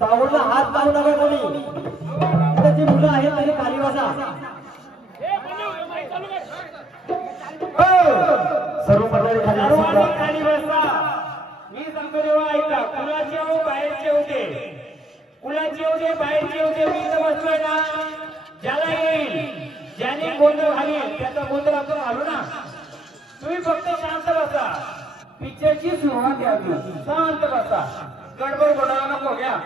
सावरला हात लावू नका कोणी. जी मुलं आहेत तरी खाली बसा. सर्व मंडळी खाली बसा. मी सांगतो तेव्हा ऐका. कुलाचे हो बाहेरचे होते, कुलाचे होते बाहेरचे होते. मी तर बसलोय ना, ज्याला येईल ज्याने गोंधळ घालील त्याचा गोंधळ आपण घालू ना. तुम्ही फक्त शांत बसा. पिक्चरची सुरुवात द्यावी. शांत बसा. गडबड घोटाळा नको घ्या.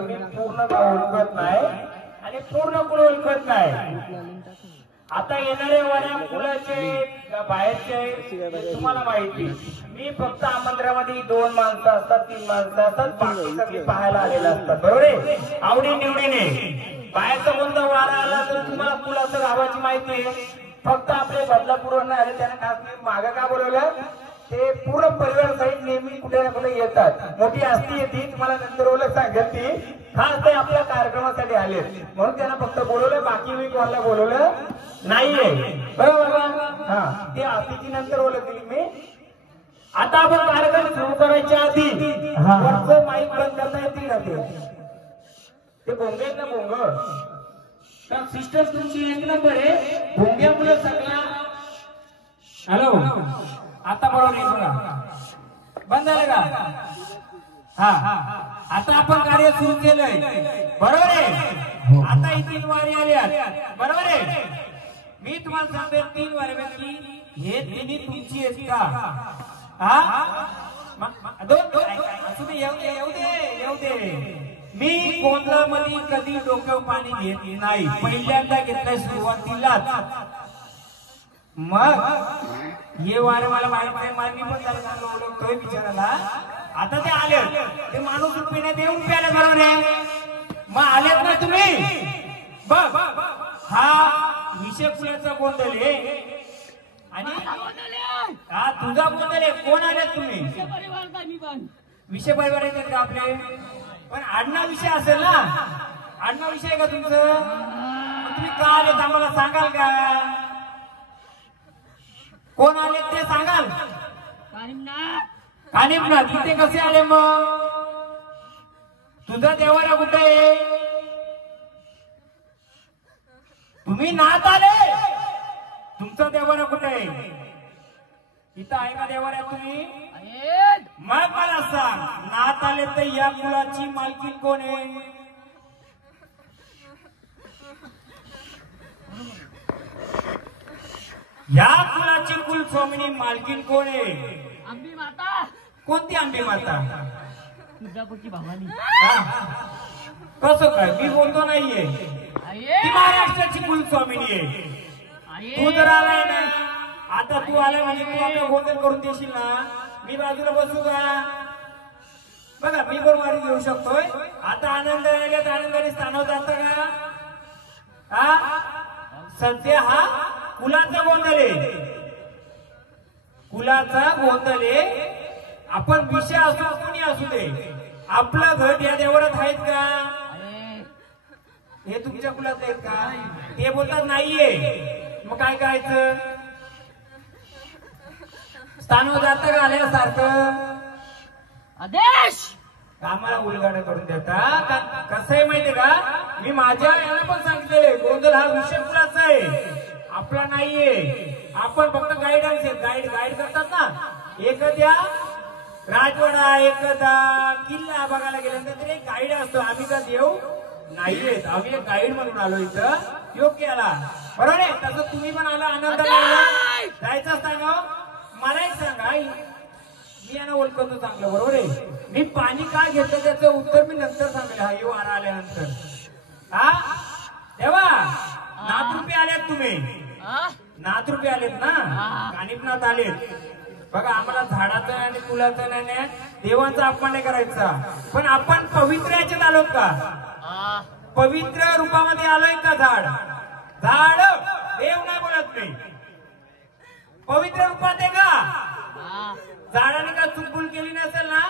मी पूर्ण गाव ओळखत नाही आणि पूर्ण कुळ ओळखत नाही. आता येणारे वाऱ्या कुळाचे बाहेरचे तुम्हाला माहिती. मी फक्त आमंत्रणामध्ये 2 माणसं असतात, 3 माणसं असतात, बाकी सगळी पाहायला आलेले असतात. बरोबर आहे. आवडी निवडीने बाहेरचा कोणता वारा आला तर तुम्हाला कुलाचं गावाची माहिती आहे. फक्त आपले बदलापूरवर नाही आले त्याने खास मागं का बोलवलं. ते पूर्ण परिवार सहित नेहमी कुठे ना कुठे येतात. मोठी असती येते तुम्हाला नंतर ओळख सांगेल ती खास ते आपल्या कार्यक्रमासाठी आले म्हणून त्यांना फक्त बोलवलं, बाकी मी कोणाला बोलवलं नाहीये. बरोबर बाबा? हा, ते आरतीची नंतर ओळख दिली मी. आता आपण कार्यक्रम सुरू करायच्या आधी वरचं माईक बंद करता येतील का? ते भोंगे आहेत ना, भोंग सिस्टर तुमची एक नंबर आहे. भोंग्यामुळे सगळा हॅलो आता बरोबर आहे बघा, बंद झालं का? हा, आता आपण कार्य सुरू केलंय बरोबर आहे. आता ही 3 वारी आल्या बरोबर आहे. मी तुम्हाला सांगते 3 वारीपैकी हे तिन्ही तुमची आहेत का? हा, तुम्ही येऊ दे. मी गोंधळामध्ये कधी डोक्यावर पाणी घेत नाही, पहिल्यांदा घेतलंय सुरुवातीलाच. मग हे वारे मला माहित नाही, मान्य पण त्याला चांगलं ओळखतोय बिचाराला. आता ते आले, ते माणूस पिण्यात येऊन प्याले बरोबर आहे. मग आलेत ना तुम्ही बघ, हा विषय फुलाचा गोंधळ आहे आणि हा तुझा गोंधळ आहे. कोण आलेत तुम्ही? विषय परिवार आहेत का आपले? पण आडनाव विषय असेल ना, आडनाव विषय का तुमचं? तुम्ही का आलेत आम्हाला सांगाल का? कोण आले ते सांगाल? कानिमनाथ. इथे कसे आले मग? तुझा देवारा कुठे आहे? तुम्ही नात आले, तुमचा देवारा कुठे आहे? इथं आहे का देवारा तुम्ही? मग मला सांग, नात आले तर या कुळाची मालकीन कोण आहे? या कुळाची कुल स्वामिनी मालकीन कोण आहे? आंबी माता. कोणती आंबी माता? तुळजापूरची भवानी. कसं काय? मी बोलतो नाहीये, ती महाराष्ट्राची कुल स्वामिनी आहे. तू जर आलाय ना, आता तू आलाय म्हणजे तू आपला गोंधळ करून देशील ना, मी बाजूला बसू का? बघा मी पण वारी घेऊ शकतोय. आता आनंद आल्यात, आनंदाने स्थानावर जाता का? हा सध्या हा कुलाचा गोंधळ आहे, कुलाचा गोंधळ आहे. आपण विषय असू कोणी असू दे, आपलं घर या देवळात आहेत का? हे तुमच्या कुलात आहेत का? ते बोलतात नाहीये. मग काय करायचं? स्थानावर जाता का आल्यासारखं? आदेश आम्हाला उलगाडा करून देता का? कसं आहे माहितीये का, मी माझ्या याला पण सांगितलेलं गोंधळ हा विषय कुलाचा आहे, आपला नाहीये. आपण फक्त गाईडन्स आहे, गाईड करतात ना. एखाद्या राजवाडा एखादा किल्ला बघायला गेल्यानंतर तरी एक गाईड असतो. आम्ही का देऊ नाहीयेत, आम्ही एक गाईड म्हणून आलो इथं योग्य आला बरोबर आहे. तसं तुम्ही पण आला, आनंदाने जायचं सांगा. मला एक सांगा, मी यांना ओळखतो चांगलं बरोबर आहे. मी पाणी का घेतलं त्याचं उत्तर मी नंतर सांगेल, हा येऊ वारा आल्यानंतर. हा तेव्हा नाथरूपी आलेत तुम्ही, नाथरूपी आलेत ना, कानिमनाथ आलेत. बघा आम्हाला झाडाचं आणि फुलाचं नाही, देवांचा अपमान नाही करायचा. पण आपण पवित्र याच्यात आलो का? पवित्र रूपामध्ये आलोय का? झाड देव नाही बोलत नाही, पवित्र रूपात आहे का? झाडाने का चुकबुल केली नसेल ना,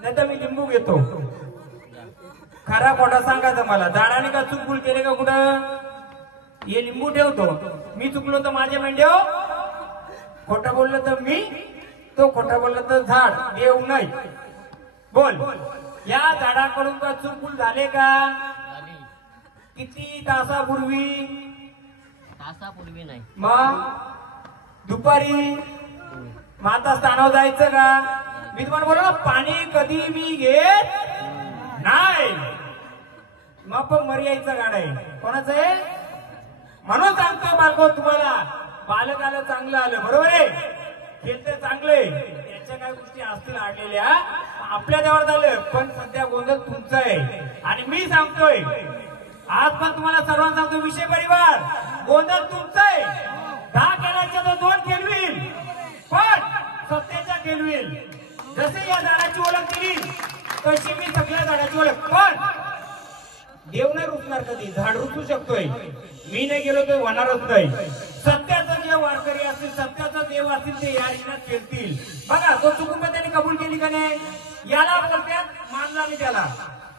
नाही तर मी लिंबू घेतो. खरा खोटा सांगायचं मला, झाडाने का चुकबुल केले का? कुठं हे लिंबू ठेवतो. मी चुकलो तर माझे मेंढ्या, खोटं बोललं तर मी, तो खोटं बोललं तर झाड. देव नाही. बोल, या झाडाकडून का चुकबुल झाले का? किती तासापूर्वी? तासापूर्वी नाही, मग दुपारी. माता स्थानावर जायचं का? मी तुम्हाला बोललो ना, पाणी कधी मी घेत नाही. मग पण मर्यायचं गाड आहे. कोणाचं आहे? म्हणून सांगतो बालको तुम्हाला, बालक आलं चांगलं आलं बरोबर आहे. खेळते चांगले, त्याच्या काही गोष्टी असतील आडलेल्या, आपल्या देवावर झालं. पण सध्या गोंधळ तुमचा आहे आणि मी सांगतोय आज पण तुम्हाला सर्वांना सांगतो, विषय परिवार गोंधळ तुमचा आहे. 10 केल्याच्या तो 2 खेळवील, पण सत्याच्या खेळवील. जसे या झाडाची ओळख दिली तशी मी सगळ्या झाडाची ओळख. पण देव नाही रुचणार कधी, झाड रुचू शकतोय. मी नाही गेलो तर होणारच नाही. सत्याचा जे वारकरी असतील, सत्याचा देव असतील ते या रिंगणात खेळतील. बघा तो चुकून त्याने कबूल केली का नाही? याला बोलतात मानला मी त्याला.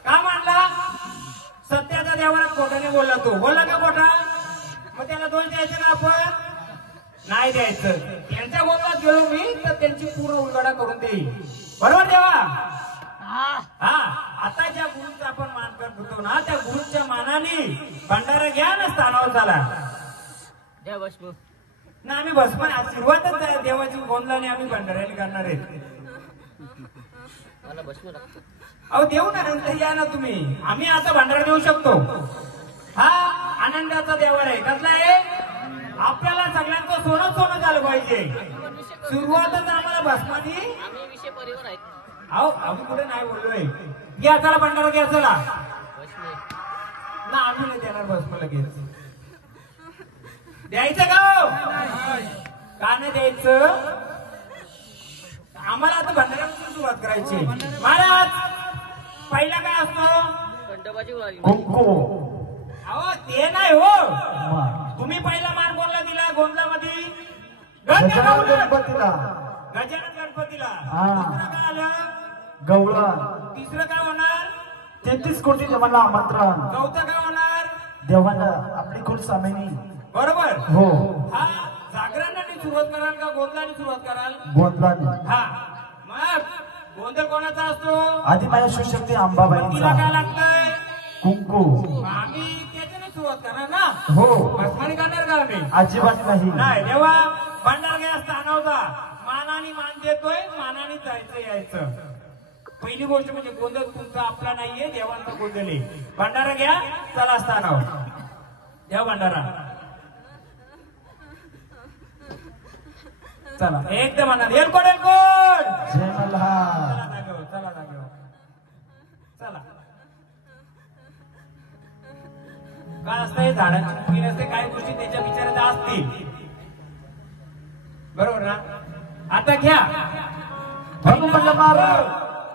का मानला? सत्याच्या देवाला खोटाने बोलला. तो बोलला का खोटा? मग त्याला दोष द्यायचे का आपण? नाही द्यायचं. त्यांच्या गोष्टात गेलो मी तर त्यांची पूर्ण उलगडा करून देईल. बरोबर देवा? हा. आता ज्या गुरुचा आपण मान करत होतो ना, त्या गुरुच्या मानाने भंडारा घ्या ना, स्थानावर झाला द्या भस्म ना. आम्ही भस्म सुरुवातच आहे देवाची गोंधळाने आम्ही भंडाऱ्याने करणार आहे. मला भस्म लागतं. अहो देऊ ना, नंतर या ना तुम्ही. आम्ही आता भंडारा देऊ शकतो. हा आनंदाचा देवार आहे. कसला आहे? आपल्याला सगळ्यांचं सोनं सोनं झालं पाहिजे. सुरुवातच आम्हाला भस्मानी. आम्ही विषय परिवार आहेत. अहो आम्ही कुठे नाही बोललोय. घ्या चला भंडारा घ्या चला भस्म ना. आम्ही नाही देणार भस्म लगेच. द्यायचं का? का नाही द्यायचं? आम्हाला आता भंडाऱ्यापासून सुरुवात करायची. महाराज पहिला काय असतो? खंडोबाची वारी. अहो ते नाही हो. तुम्ही पहिला मान कोणला दिला गोंधळामध्ये? गजानन गणपतीला. गजानन गणपतीला. हा. दुसरं काय आलं? गवळा. तिसरं काय होणार? 33 कोटी देवाला आमंत्रण. चौथं काय होणार? देवाला आपली कुल सामिनी. बरोबर. हो. हा जागरणाने सुरुवात कराल का गोंधळाने सुरुवात कराल? गोंधळाने. हा. मग गोंधळ कोणाचा असतो? आधी माझ्या शिवशक्ती तिला अंबाबाईचा. काय लागतंय? कुंकू. आम्ही त्याच्याने सुरुवात करणार ना. हो. भस्माने करणार का आम्ही? अजिबात नाही. नाही. तेव्हा भंडार घ्या स्थानावता. मानाने मान देतोय, मानाने जायचं यायचं. पहिली गोष्ट म्हणजे गोंधळ तुमचा आपला नाहीये, देवांचा गोंधळ आहे. भंडारा घ्या चला स्थानावर. द्या भंडारा. चला एकदम आनंद. एलकोड एलकोड. जय मल्हार. चला दाखव, चला दाखव, चला. काय असतंय? झाडांची मुलगी नसते, काही गोष्टी त्याच्या विचारात असतील. बरोबर ना? आता घ्या. म्हणलं महाराज.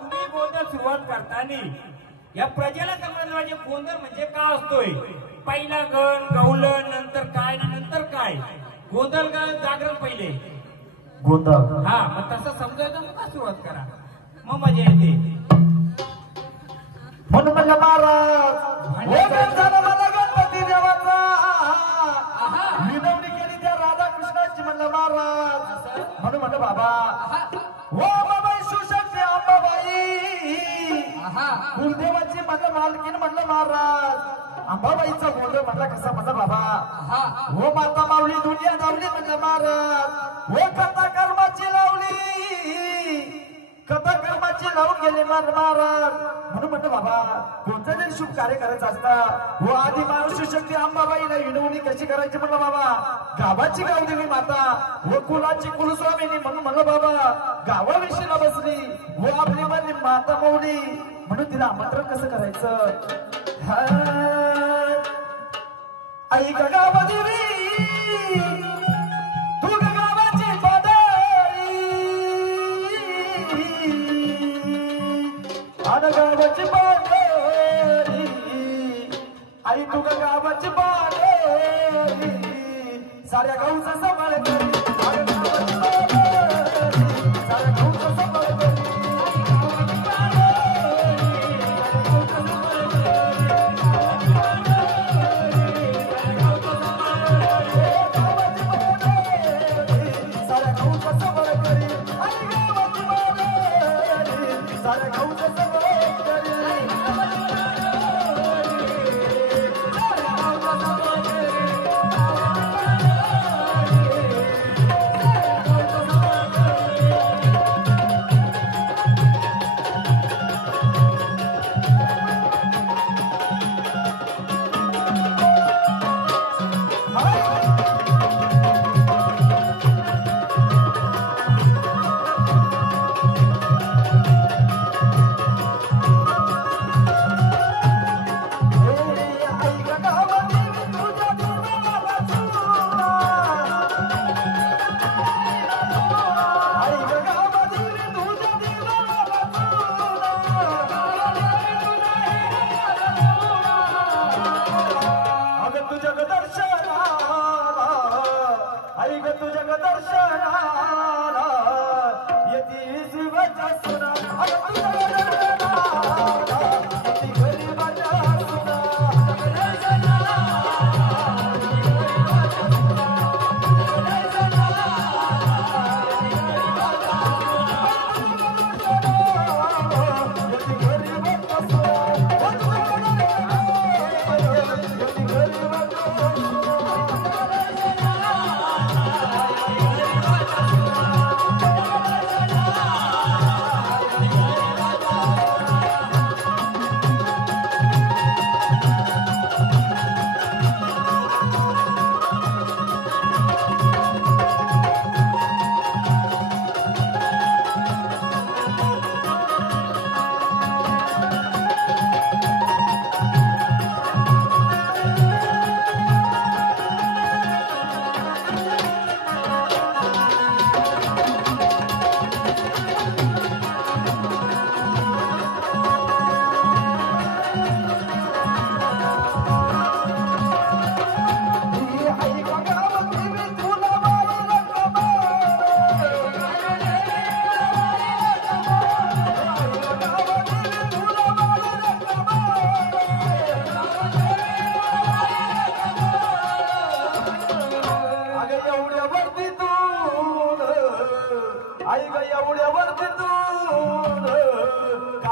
तुम्ही गोंधळ सुरुवात करताना या प्रजेला समजलं पाहिजे गोंधळ म्हणजे काय असतोय. पहिला गण गवलन, नंतर काय ना नंतर काय. गोंधळ का जागरण पहिले. गोंधळ. हा मग तसं समजायचं मग का सुरुवात करा, मग मजा येते. म्हणून म्हणलं महाराज झालं मला गणपती देवाचा. विनवणी केली त्या राधाकृष्णाची. म्हणलं महाराज. म्हणून म्हणलं बाबा हो बाबा शिवशक्ती अंबाबाई कुलदेवाची म्हणलं मालकीन. म्हणलं महाराज अंबाबाईचा गोंधळ म्हणला कसा म्हणलं बाबा. हो माता माऊली दुनिया धावली. म्हणलं महाराज हो कथा कर्माची लावली. कथा कर्माची लावून गेले महाराज. म्हणून म्हणलं बाबा कोणता जरी शुभ कार्य करायचं असता हो आधी माणूस शक्ती अंबाबाईला विनवणी कशी करायची. म्हणलं बाबा गावाची गावदेवी माता व कुलाची कुलस्वामिनी. म्हणून म्हणलं बाबा गावाविषयीला बसली व आपली म्हणली माता माऊली. म्हणून तिला आमंत्रण कसं करायचं. आई का गावदेवी तू गावाची पादारी. गावाची बांधली आई तू गावाची बांधली. साऱ्या गावचा सांभाळ करी. साऱ्या गावचा सांभाळ करी.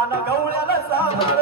काना गवळ्याला सांभाळ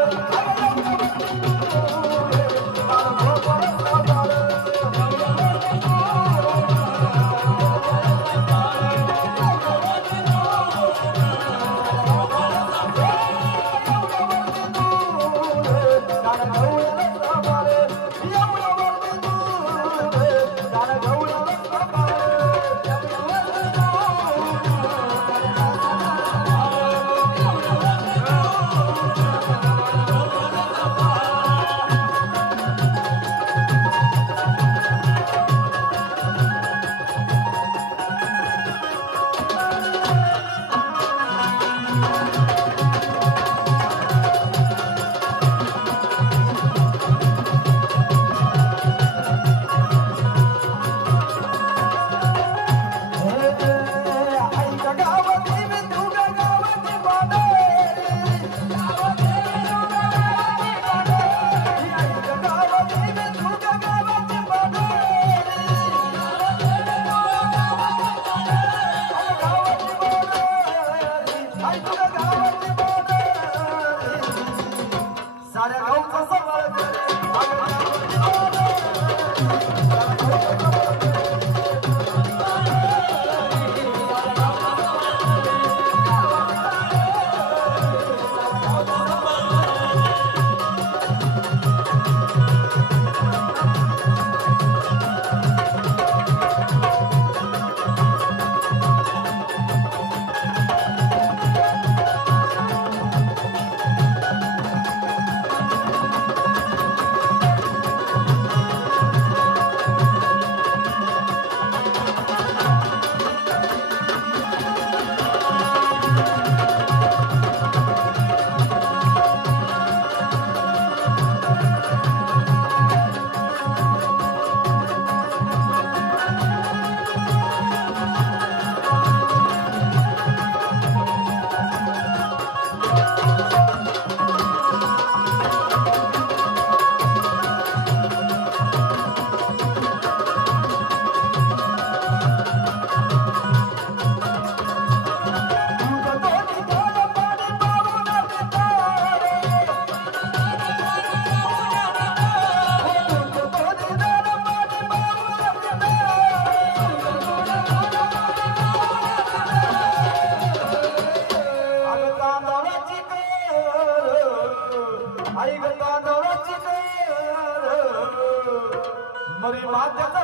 मरी मात्याचा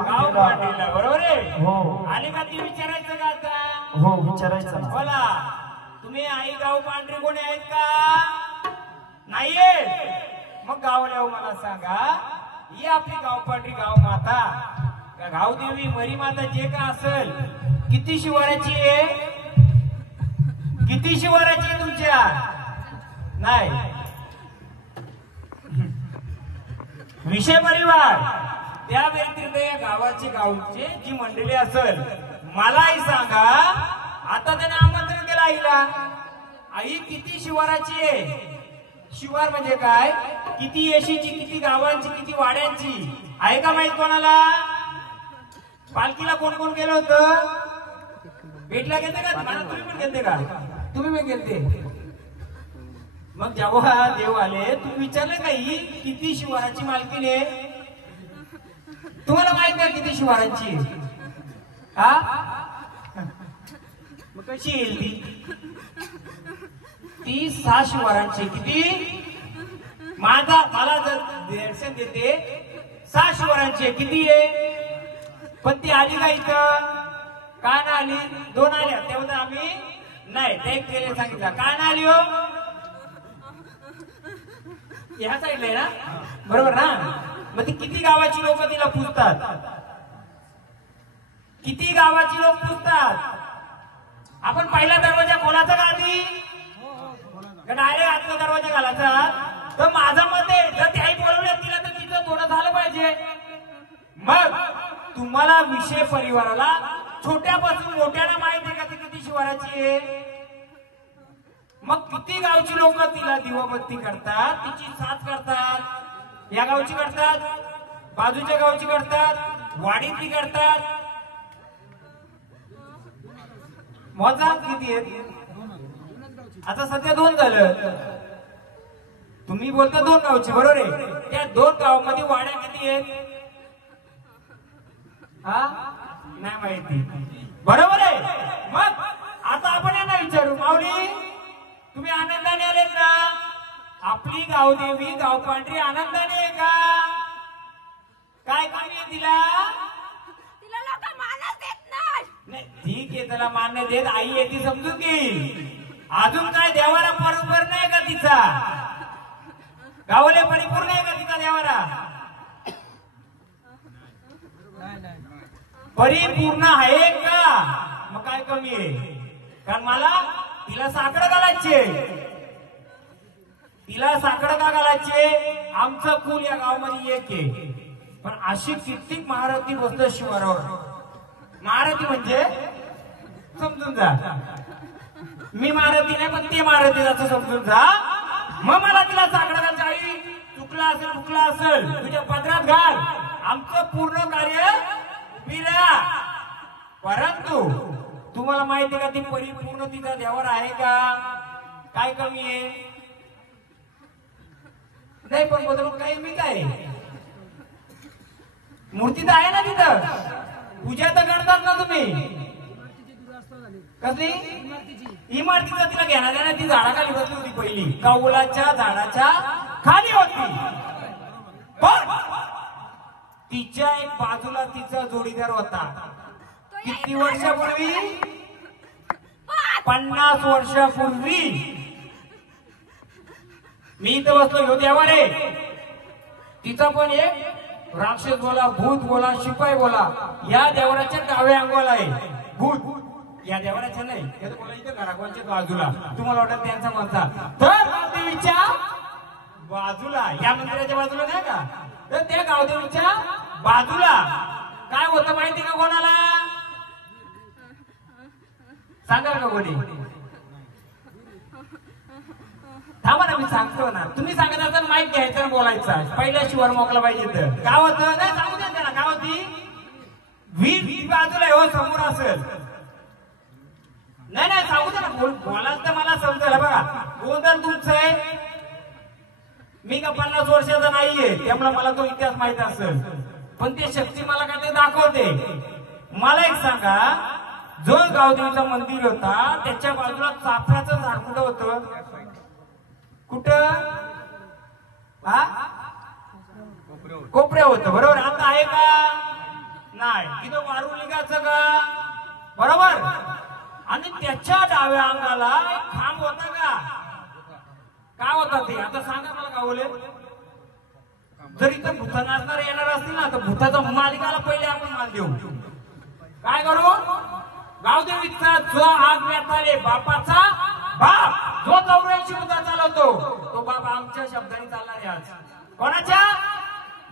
बरोबर आहे. हो आले का ती विचारायचं का आता? हो विचारायचं ना. बोला तुम्ही आई गाव पांढरी कोणी आहेत का? नाहीये. मग गावाला मला सांगा ही आपली गाव पांढरी गाव माता का गावदेवी मरी माता जे का असेल किती शिवाराची आहे? किती शिवाराची आहे तुमच्या? नाही विषय परिवार त्या व्यतिरिक्त या गावाची गावची जी मंडळी असेल मलाही सांगा. आता त्याने आमंत्रण केलं आईला. आई किती शिवाराची आहे? शिवार म्हणजे काय? किती येशीची, किती गावांची, किती वाड्यांची आहे का माहित कोणाला? पालखीला कोण कोण गेलं होतं? भेटला गेलते का? मला तुम्ही पण गेलते का? तुम्ही पण गेलते. मग जेव्हा देव आले तुम्ही विचारलं का ही किती शिवाराची मालकीण आहे? तुम्हाला माहित नाही किती शिवारांची? हा मग कशी येईल ती 6 शिवारांची. किती? मला जर दर्शन देते 6 शिवारांची. किती आहे? पण ती आली का इथं? का ना आली? 2 आल्या तेव्हा आम्ही नाही ते एक केले सांगितलं. का ना आली हो? ह्या साईडला आहे ना, बरोबर ना? मग ती किती गावाची लोक तिला पूजतात? किती गावाची लोक पूजतात? आपण पहिला दरवाजा खोलाचा का आधी? डायरेक्ट आतला दरवाजा घालायचा? तर माझं मत आहे जर त्याही बोलवलं तिला तर तिचं थोडं झालं पाहिजे. मग तुम्हाला विषय परिवाराला छोट्यापासून मोठ्याला माहिती आहे का ती किती शिवाराची आहे? मग किती गावची लोक तिला दिवाबत्ती करतात, तिची साथ करतात. या गावची करतात, बाजूच्या गावची करतात, वाडीतली करतात. मोजा किती आहेत? आता सध्या 2 झालं. तुम्ही बोलता 2 गावची, बरोबर आहे. त्या 2 गावामध्ये वाड्या किती आहेत? हा नाही माहिती, बरोबर आहे. मग आता आपण यांना विचारू, माऊली तुम्ही आनंदाने आलेत ना? आपली गावदेवी गावपांढरी आनंदाने आहे का? काय कमी आहे तिला? तिला लोक मानच देत नाही. ठीक आहे, त्याला मान्य देत आई आहे ती समजून घेईल. अजून काय देवाला बरोबर नाही का तिचा? गावले परिपूर्ण आहे का तिचा देवाला? परिपूर्ण आहे का? मग काय कमी आहे? कारण मला तिला साखर घालायचे. तिला साखर का घालायचे? आमचं कुल या गावामध्ये एक आहे. पण अशी कित्येक महारथी बसत शिवारावर. महारथी म्हणजे समजून जा, मी महारथी नाही पण ते महारथी असं समजून जा. मग मला तिला साखर घालायची. आई चुकला असेल फुकला असेल तुझ्या पदरात घाल, आमचं पूर्ण कार्य पिला. परंतु तुम्हाला माहिती आहे का ती परिपूर्ण तिचा देवावर आहे का? काय कमी आहे? नाही पण बदलून काही मी काय? मूर्ती तर आहे ना तिथं, पूजा तर करतात ना तुम्ही. कसली इमारतीचा तिला घेणार आहे ना? ती झाडाखाली बसली होती पहिली, कौलाच्या झाडाच्या खाली होती. पण तिच्या एक बाजूला तिचा जोडीदार होता. किती वर्षापूर्वी? 50 वर्षापूर्वी. मी इथं बसलो, ह्यो देवा रे. तिचा पण एक राक्षस बोला, भूत बोला, शिपाई बोला, या देवराच्या डाव्या अंगाला आहे भूत. या देवराच्या नाही, बोला इथं घराच्या बाजूला. तुम्हाला वाटत त्यांचा म्हणता तर गावदेवीच्या बाजूला, या मंदिराच्या बाजूला नाही का? तर त्या गावदेवीच्या बाजूला काय होतं माहिती का कोणाला? सांगा का कोणी? थांबा ना, मी सांगतो ना. तुम्ही सांगत असाल माईक घ्यायचं बोलायचं. पहिल्या शिवार मोकला पाहिजे. तर गाव होतं नाही सांगू द्या त्याला. गाव होती वीर बाजूला हो, समोर असेल. नाही सांगू द्या ना, बोलाल तर मला समजेल. बघा गोंधळ तुमचं आहे, मी का 50 वर्षाचा नाहीये, त्यामुळे मला तो इतिहास माहित असेल. पण ते शक्ती मला काय ते दाखवते. मला एक सांगा, जो गावदेवीचा मंदिर होता त्याच्या बाजूला चाफ्याचं झाड कुठं होतं? कुठं? हा कोपऱ्या होतं, बरोबर. आता आहे का? नाही. तिथं वारू लिगाचं का? बरोबर. आणि त्याच्या डाव्या अंगाला एक खांब होता का? काय होता ते? आता सांगा मला गावले. जर इथं भूत नाचणारे येणार असतील ना, तर भूताचा मालिकाला पहिले आपण मान देऊ. काय करू? गावदेवीचा जो आज्ञात आले बापाचा बाप, जो 84 भूता चालवतो तो बाप आमच्या शब्दाने चालणार आहे. आज कोणाच्या?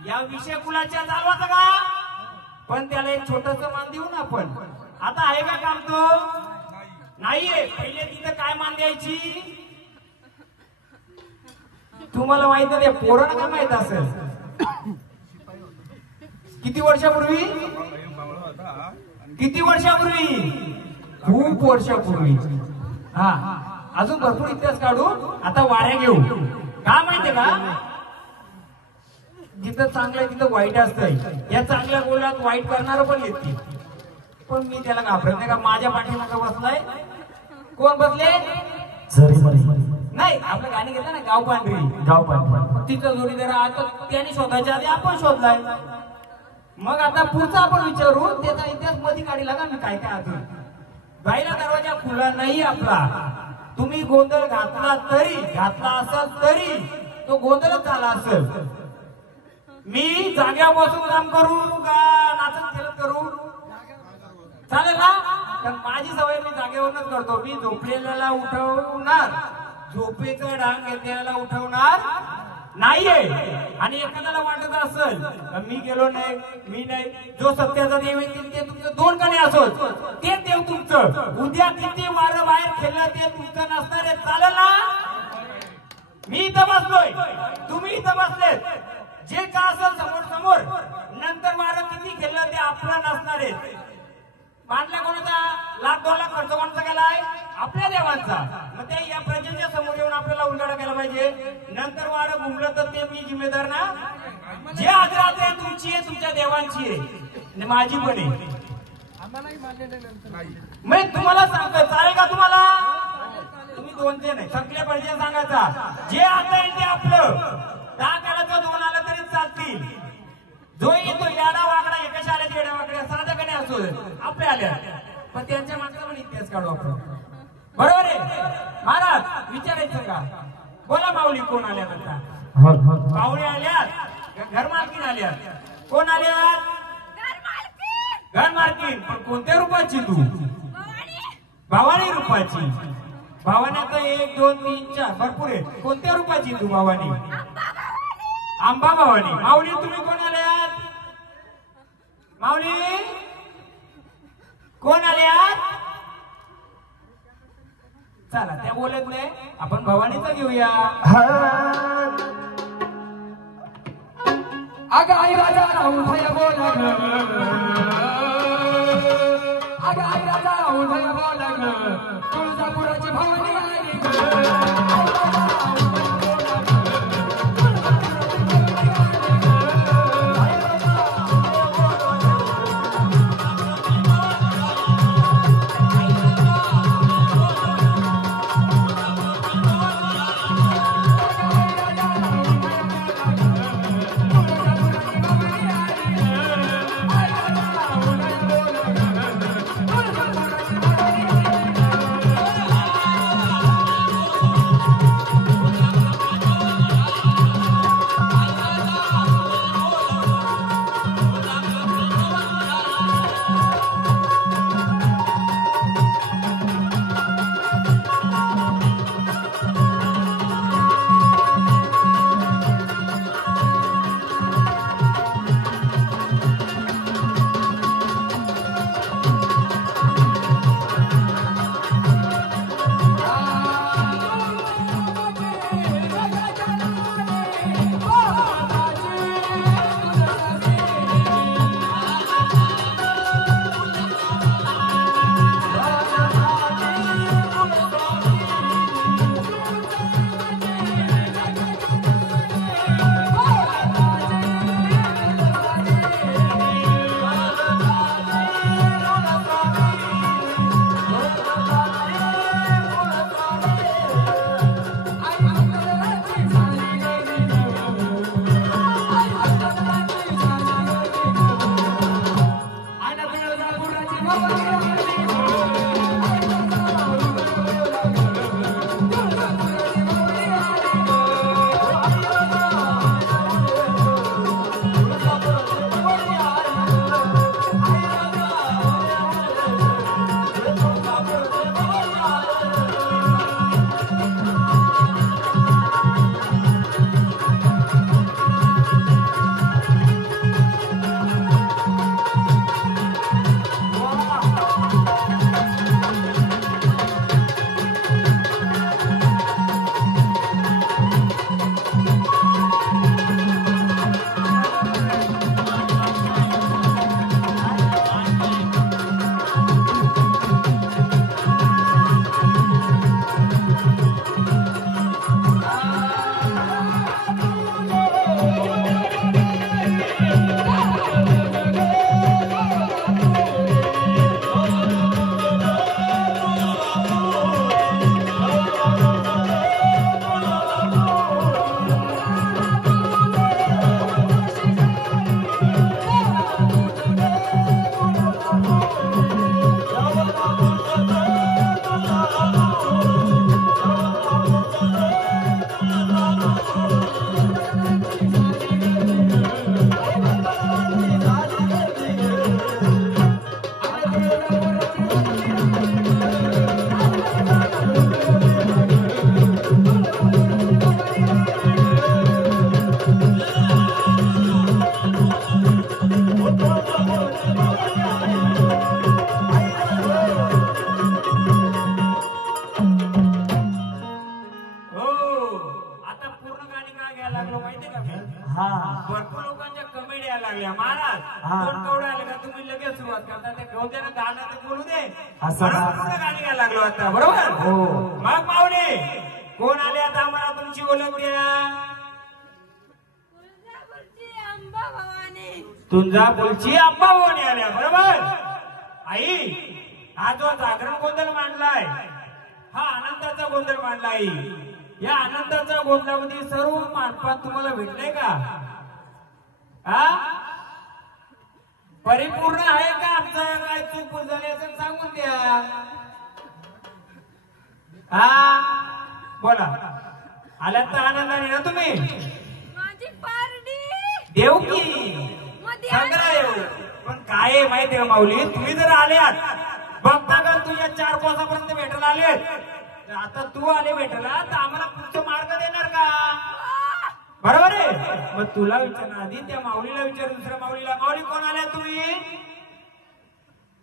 या विषय कुलाच्या चालवायचा का? पण त्याला एक छोटस मान देऊ ना आपण. आता आहे का काम? तो नाहीये. पहिले तिथं काय मान द्यायची? तुम्हाला माहित नाही, ते पोरांना काय माहित असेल. किती वर्षापूर्वी? किती वर्षापूर्वी? खूप वर्षापूर्वी. हा, अजून भरपूर इतिहास काढू. आता वाऱ्या घेऊ. का माहितीये का? जिथं चांगलं तिथं वाईट असतंय. या चांगल्या बोलण्यात वाईट करणार पण येते, पण मी त्याला घाबरत नाही. का माझ्या पाठीमागं बसलाय. कोण बसले? जरी मरी नाही, आपलं गाणी घेतलं ना, गाव पांढरी. गाव पाहिजे तिथं जोडीदार आता त्याने शोधायच्या आधी आपण शोधलाय. मग आता पुढचा आपण विचारू. त्याचा इतिहास मध्ये काढला का मी काय काय अजून. बाईला दरवाजा खुला नाही आपला. तुम्ही गोंधळ घातला असेल तरी तो गोंधळच झाला असेल. मी जाग्यावर बसून काम करू का नाचत खेळत करू? चालेल ना? कारण माझी सवय मी जागेवरूनच करतो. मी झोपलेल्याला उठवणार, झोपेचं डांग घेतलेला उठवणार नाहीये. आणि एखाद्याला वाटत असेल मी गेलो नाही, मी नाही, जो सत्याचा देव येतील ते तुमचं दोन कणे असोत, ते देव तुमचं. उद्या किती वारं बाहेर खेळलं ते तुमचं नसणार आहे. चालेल ना? मी इथं बसलोय, तुम्ही इथं बसलेत. जे का असेल समोर समोर, नंतर वारं किती खेळलं ते आपलं नसणार आहे. बांधला कोणाचा? 1,00,000-2 लाख खर्च कोणाचा केलाय? आपल्या देवांचा. मग ते या प्रजेच्या समोर येऊन आपल्याला उलगडा केला पाहिजे. नंतर वारं घुमलं तर ते मी जिम्मेदार ना. जे आदरात आहे तुमची आहे, तुमच्या देवांची आहे आणि माझी पण आहे. मग तुम्हाला सांगतो, चालेल का तुम्हाला? तुम्ही दोनचे नाही, सगळे पाहिजे सांगायचा. जे आता आहे ते आपलं. 10 काळाचा 2 आला तरी चालतील. जो येतो याडा वाकडा, एका शाळेत येड्या वाकड्या साध्याकडे असो आपल्या आल्या, पण त्यांच्या मागचा पण इतिहास काढू आपण. बरोबर आहे महाराज? विचारायचं का? बोला माऊली, कोण आल्यात आता? पाहुणे आल्यात, घरमालकीन आल्यात. कोण आल्यात? घरमालकीन. पण कोणत्या रूपाची तू? भवानी रूपाची. भवान्याचं 1 2 3 4 भरपूर आहे. कोणत्या रूपाची तू भवानी? अंबा भवानी. माऊली तुम्ही कोण आल्यात? माऊली कोण आल्यात? चला, त्या बोलत नाही, आपण भवानीचं घेऊया. अगं आई राजा उभय बोला ग, अगं आई राजा उभय बोला ग, तुळजापुराची भवानी आली ग. माहितीये का मी? हा भरपूर लोकांच्या कमेंट यायला लागल्या महाराज हा. दोन कवडे आले का तुम्ही लगेच सुरुवात करता ते घेऊन द्या ना गाणं ते बोलू दे असं म्हणून का? पूर्ण गाणी गायला लागलो आता बरोबर हो. मग पाहुणे कोण आले आता आम्हाला तुमची ओळख द्या तुळजापूरची अंबा भवानी. तुळजापूरची अंबा भवानी आल्या बरोबर आई हा जो जागरण गोंधळ मांडलाय हा आनंदाचा गोंधळ मांडला आई या आनंदाच्या गोंधळामध्ये सर्व मानपान तुम्हाला भेटलंय का हा परिपूर्ण आहे का आमचं काय चूक झाली असेल सांगून द्या हा बोला आल्यात तर आनंदाने ना तुम्ही माझी पारडी. देऊ की मध्ये सांगा येऊ पण काय आहे माहिती आहे का माऊली तुम्ही जर आल्यात बघता का तुझ्या 4 कोसापर्यंत भेटायला आले आता तू आले भेटायला तर आम्हाला पुढचे मार्ग देणार का बरोबर आहे मग तुला विचारणार आधी त्या माऊलीला विचार दुसऱ्या माऊलीला माऊली कोण आल्या तुम्ही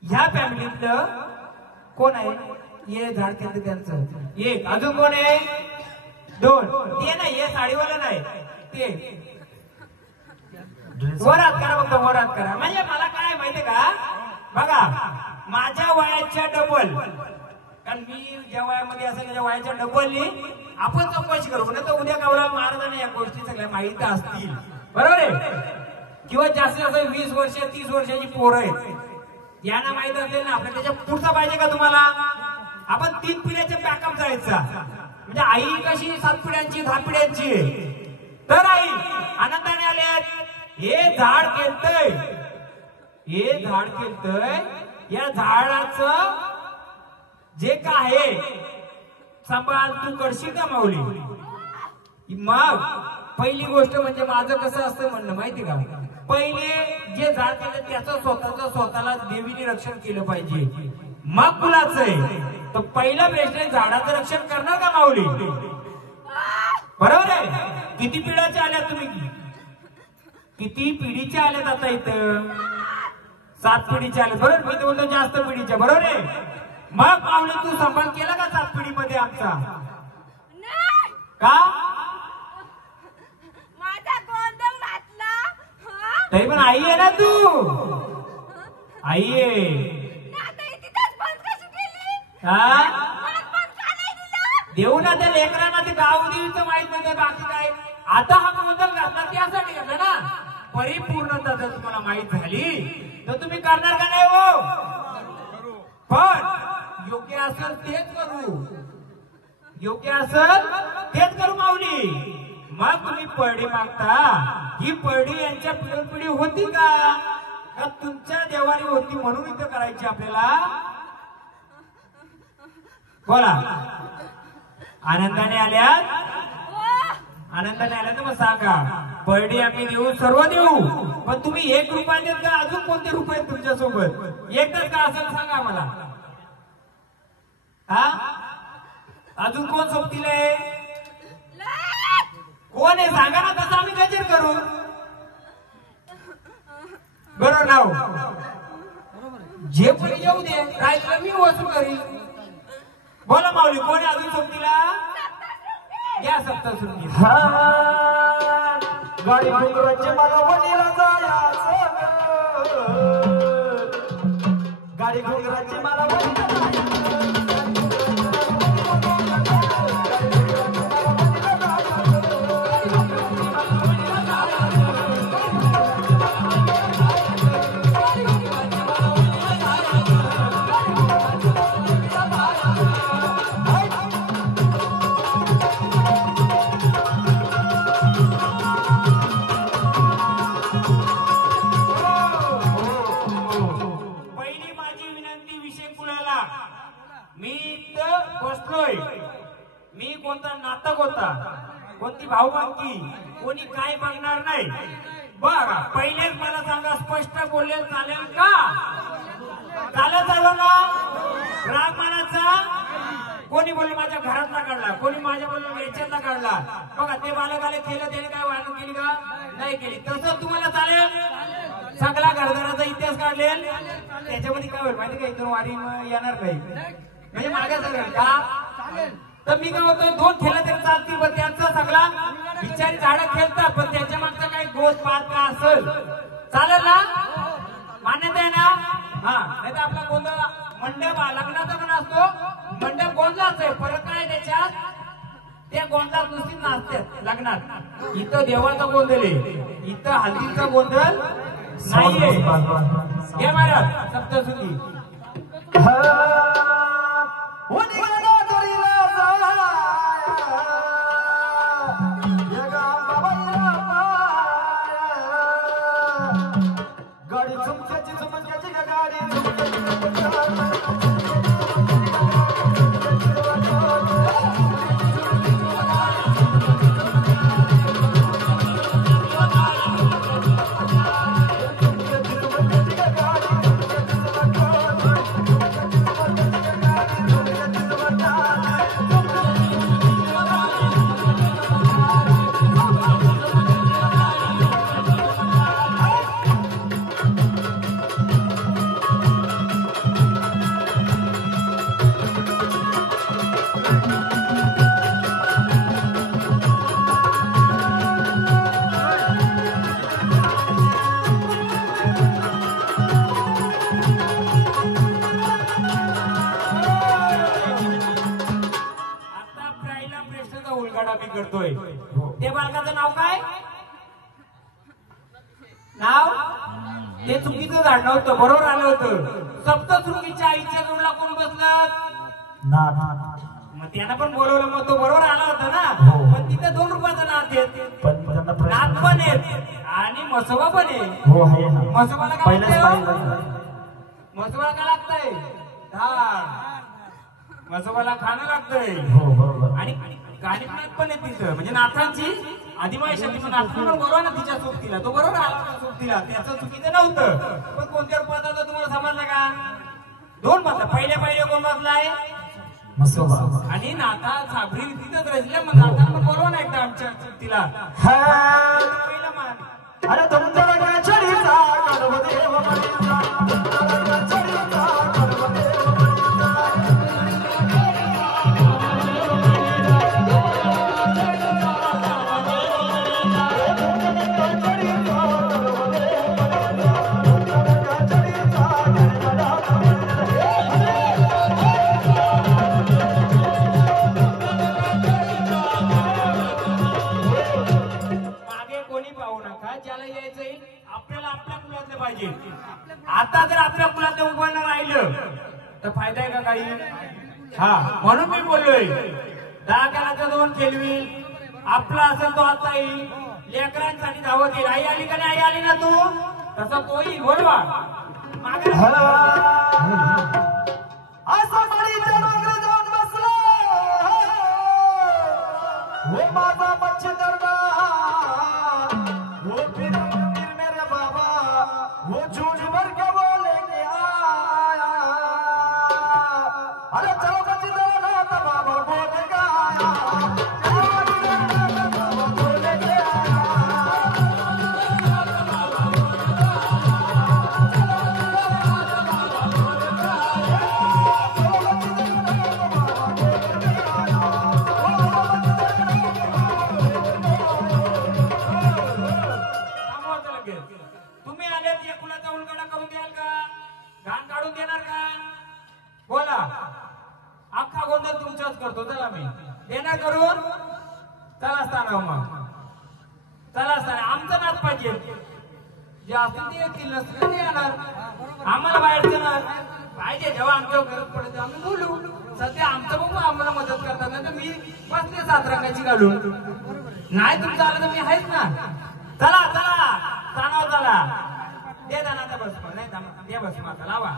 ह्या फॅमिलीतलं कोण आहे ये झाड केलं त्यांचं एक अजून कोण आहे 2 ते नाही हे साडीवाला नाही ते वर हात करा फक्त वर हात करा म्हणजे मला काय माहितीये का बघा माझ्या वयाच्या डबल कारण मी ज्या वयामध्ये असेल त्याच्या वयाच्या डबलनी आपण चौकशी करू नाही तर उद्या गावला महाराजांना या गोष्टी सगळ्या माहिती असतील बरोबर आहे किंवा जास्तीत जास्त 20 वर्ष 30 वर्षाची पोरं आहेत यांना माहित असेल ना आपल्याला त्याच्या पुढचा पाहिजे का तुम्हाला आपण 3 पिढ्याचे बॅकअप जायचा म्हणजे आई कशी 7 पिढ्यांची 10 पिढ्यांची तर आई आनंदाने आले हे झाड केलतय हे झाड केलतय या झाडाचं जे काय आहे सांभाळ तू करशील का माऊली मग पहिली गोष्ट म्हणजे माझं कसं असतं म्हणणं माहिती का पहिले जे झाड केलं त्याचं स्वतःला देवीने रक्षण केलं पाहिजे मग मुलाचं आहे तर पहिला प्रश्न आहे झाडाचं रक्षण करणार का माऊली बरोबर आहे किती पिढ्याच्या आल्या तुम्ही किती पिढीच्या आल्यात आता इथं 7 पिढीच्या आल्यात बरोबर मी तर बोलतो जास्त पिढीच्या बरोबर आहे मग माऊली तू सांभाळ केला का 7 पिढीमध्ये आमचा नाही. का माझा गोंधळ घातला. हं? तरी पण आई आहे ना तू आई आहे आता ही तिथेच बंद कशी केली? हा मला बंद का नाही दिलं? देऊ ना त्या लेकरांना ते गाव देवीचं माहित नव्हतं बाकी काय आता हा गोंधळ घातला त्यासाठी घातला ना परिपूर्णता जर तुम्हाला माहित झाली तर तुम्ही करणार का नाही हो पण योग्य असेल तेच करू योग्य असेल तेच करू माऊली मग तुम्ही पळडी मागता ही पळडी यांच्या पिढी होती का तुमच्या देवारी होती म्हणून इथं करायची आपल्याला बोला आनंदाने आल्यात आनंदाने आल्या तर मग सांगा बर्डे आम्ही देऊ सर्व देऊ पण तुम्ही 1 रुपया देत का अजून कोणते रुपये तुमच्या सोबत एकच का असेल सांगा मला हा अजून कोण सोबतीला आहे कोण आहे सांगा ना तसं आम्ही गजर करू बरोबर नाव जे पण येऊ दे राहिलं मी वसूल करील बोला माऊली कोण आहे अजून सोबतीला या सप्तशृंगी हा गाडी डोंगराची मला वडीला जायचं गाडी डोंगराची मला वडीला मी कोणता नाटक होता कोणती भावबांकी कोणी काय बघणार नाही बघा पहिलेच मला सांगा स्पष्ट बोलले चालेल का चालू ना रागमानाचा कोणी बोलले माझ्या घरातला काढला कोणी माझ्या बोलले याच्यातला काढला बघा ते बालकाला केलं त्याने काय वाहन केली का नाही केली तसं तुम्हाला चालेल सगळा घरदाराचा इतिहास काढलेल त्याच्यामध्ये काय होईल माहिती का इथून वारी येणार नाही म्हणजे मागे सगळं का तर मी काय होतोय 2 खेळलं तरी चालतील पण त्यांचा सगळा बिचारी झाडं खेळतात पण त्यांच्या मागचा काही गोष्ट पाठ का असेल चालेल ना मान्यता आहे ना हा नाही तर आपला गोंधळ मंडप लग्नाचा पण असतो मंडप गोंधळाच आहे फरक काय त्याच्यात त्या गोंधळात नुसती नाचतात लग्नात इथं देवाचा गोंधळ आहे इथं हल्दीचा गोंधळ नाहीये घ्या महाराज सप्तसुती गाडी झुमक्याची गाडी करतोय ते बालकाचं नाव काय नाव ते चुकीचं झाड नव्हतं बरोबर आलं होतं सप्तशृंगीच्या आईच्या जोडला कोण बसलं मग त्यांना पण बोलवलं मग तो बरोबर आला होता ना पण तिथे 2 रुपयाचं नाथ आहेत नाथ पण आहेत आणि मसोबा पण आहे मसोबाला काय मसोबाला काय लागतंय धाड मसोबाला खाणं लागतंय आणि गाणीनाथ पण आहे तिथं म्हणजे नाथांची आदिमाई शक्ती पण नाथांना पण बोलवा ना तिच्या सोबतीला तो बरोबर आला ना सोबतीला त्याचं चुकीचं नव्हतं पण कोणत्या रूपात आता तुम्हाला समजलं का 2 बदला पहिले कोण बदलाय आणि नाथा साबरी तिथंच रचल्या मग नाथांना पण बोलवा ना एकदा आमच्या सोबतीला पहिला मान अरे तुमच्या रंगाचडीचा गणपदेव म्हणीचा तुमच्या रंगाचडीचा गणपदेव आता जर आपल्या कुलात उभं राहिलं तर फायदा आहे का काही हा म्हणून मी बोललोय 10 कालाचा 2 केलवी आपला असेल तो आता येईल लेकरांसाठी धावत येईल आई आली का नाही आई आली ना तू तसा तोही बोलवा असं मळीच्या डोंगरात जाऊन बसलो हो माझा मच्छी दरबार हो फिर मेरे बाबा वो झूठ भर के बोले कि आया अरे चलो कच्ची दरबार तो बाबा बोले गाया बाबा बोले गाया तुम्ही आलेत या कुलाचा उलगडा करून द्याल का घाण काढून देणार का बोला अख्खा गोंधळ तुमचाच करतो चला मी देणार करून चला असताना मग चला असताना आमचं नाच पाहिजे जे असतील ते येतील नसतील ते येणार आम्हाला बाहेरचं ना पाहिजे जेव्हा आमच्या गरज पडते आम्ही बोलू सध्या आमचं बघू आम्हाला मदत करतात ना तर मी बसले 7 रंगाची घालून नाही तुमचं आलं तर मी आहेच ना चला चला तानावर चला दे दानाचा बसमा नाही दे बसमा लावा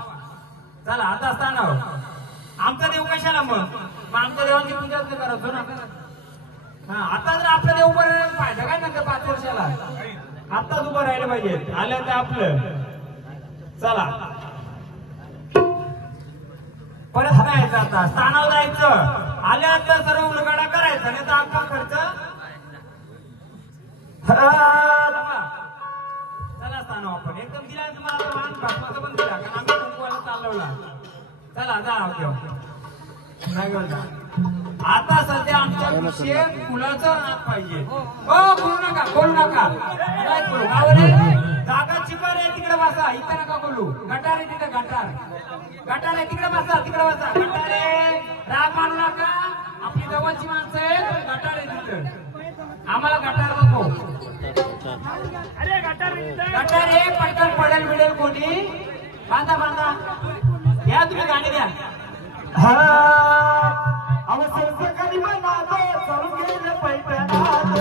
चला आता तानावर आमचा देव कशाला मग आमच्या देवाची पूजाच करायचो ना हा आता जर आपलं देव उभं फायदा काय नंतर 5 वर्षाला आताच उभं राहिलं पाहिजे आलं तर आपलं चला परत नाही आता स्थानावर जायचं आल्या तर सर्व उलगडा करायचा नाही तर आमचा खर्च चला स्थानावर आपण एकदम दिला तुम्हाला मान भाषणाचा पण दिला कारण आम्ही कुंकवाला चालवला चला जा घेऊ नाही घेऊन जा आता सध्या आमच्या विषय फुलाचा नाद पाहिजे. हो बोलू नका बोलू नका काय बोलू गावाला जागा चिकार आहे तिकडे बसा इथं नका बोलू. गटार आहे तिथे गटार आहे तिकडे बसा गटार आहे. राग मानू नका आपली जवळची माणसं आहे गटार आहे तिथं आम्हाला गटार नको. अरे गटार गटार आहे पटकन पडेल मिळेल कोणी बांधा या तुम्ही गाणी द्या. हा अवसर सकाळी मनात चालू गेलं पैठणात.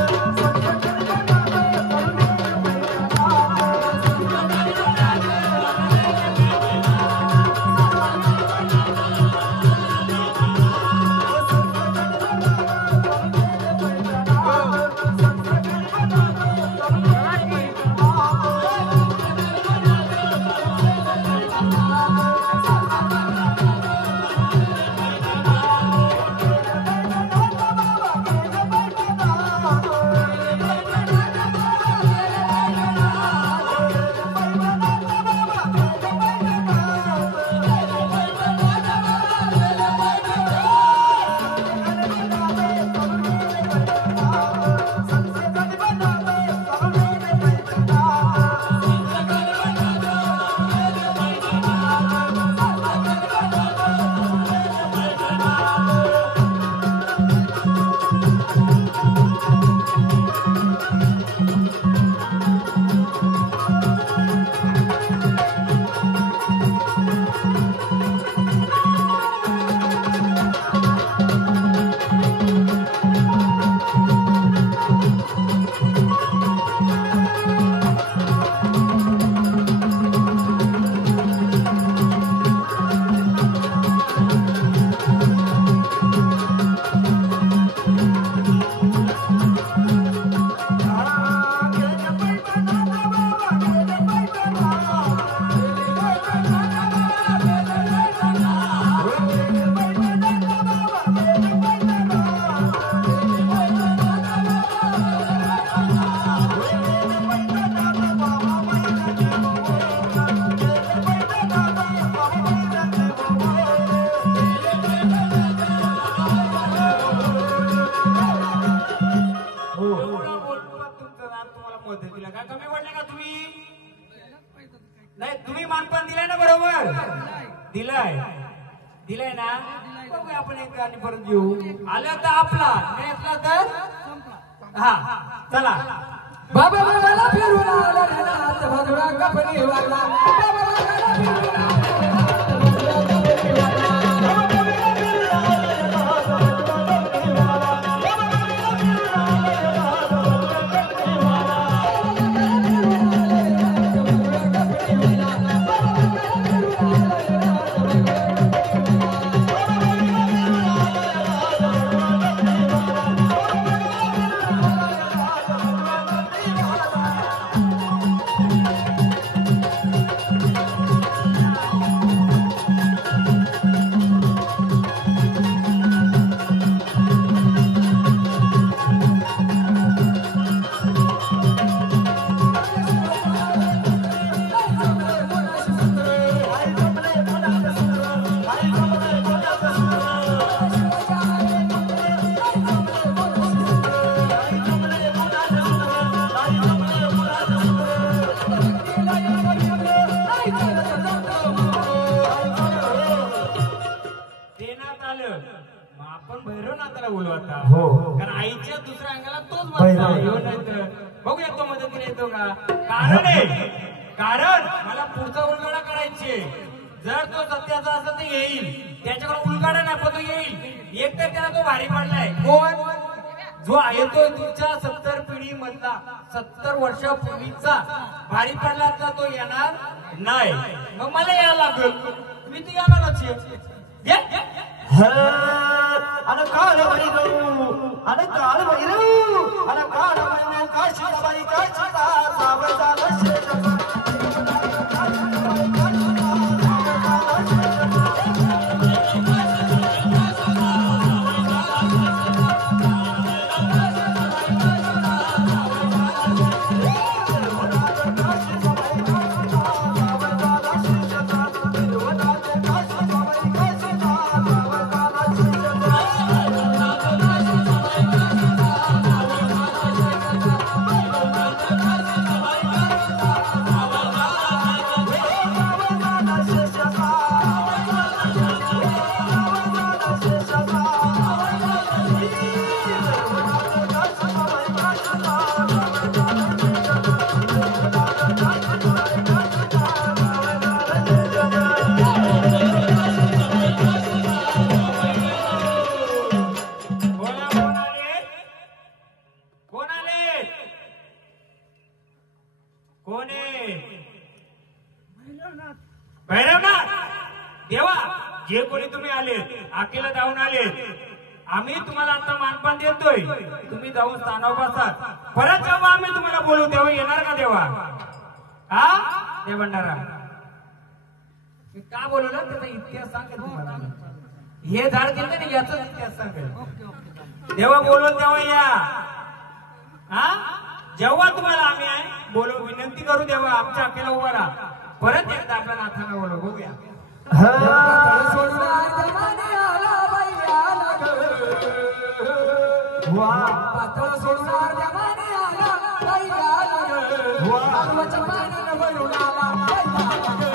दिलाय ना बघूया आपण एक गाणी परत घेऊ. आलं तर आपला नाही असला तर हा चला. बाबा मला फिरून आला रे नाथ भगवा कपडी वाला. बाबा मला फिरून आपण भैरवनाथाला बोलू आता. हो. कारण आईच्या दुसऱ्या अंगाला तोच भैरव. बघूया तो मदतीला येतो का. कारण मला पुढचा उलगडा करायचे. जर तो सत्याचा असेल तर येईल त्याच्याकडे उलगडा नाही पण तो येईल. एक तर त्याला तो भारी पडलाय. कोण जो आहे तो तुमच्या 70 पिढी मधला 70 वर्षापूर्वीचा भारी पडला तर तो येणार नाही. मग मला यायला लागेल मी ती येणारच आहे. अन काळ भैरव अन काळ भैरव अन काळ भैरव काशीला बाई काशीला सावधान शेत. कोण आहे? भैरवनाथ देवा, जे कोणी तुम्ही आले आकेला जाऊन आले, आम्ही तुम्हाला आता मानपान देतोय, तुम्ही जाऊन स्थानावर बसा. परत जेव्हा आम्ही तुम्हाला बोलू तेव्हा येणार का देवा? हा ते भंडारा का बोलवलं त्याचा इतिहास सांगेल तुम्हाला. हे झाड दिलं नाही याचा इतिहास सांगेल. देवा बोलवलं तेव्हा या. हा जेव्हा तुम्हाला आम्ही आहे बोलू, विनंती करू देवा आमच्या अखेला उभा राहा. परत एकदा आपल्या नाथांना बोलू, बघूया. पातळ सोडून अर्ध्या माने आला बाई आला ग. आगवाच्या पाण्यानं वळून आला बाई आला ग.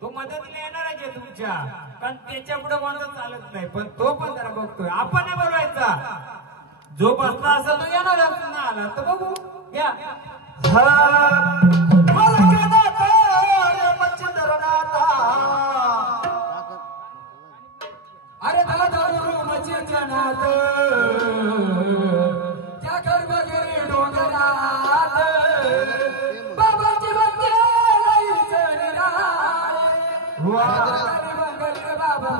तो मदतीला येणारच आहे तुमच्या, कारण त्याच्या पुढे कोणाचं चालत नाही. पण तो पण जरा बघतोय, आपण नाही बोलवायचा. जो बसला असेल तो येणार, ना आला तर बघू. या अरे दादा मचिंद्र नाथ त्या गर्भ गिरी डोंगरात बाबाची भक्ती लईच निराळे. मंगल बाबा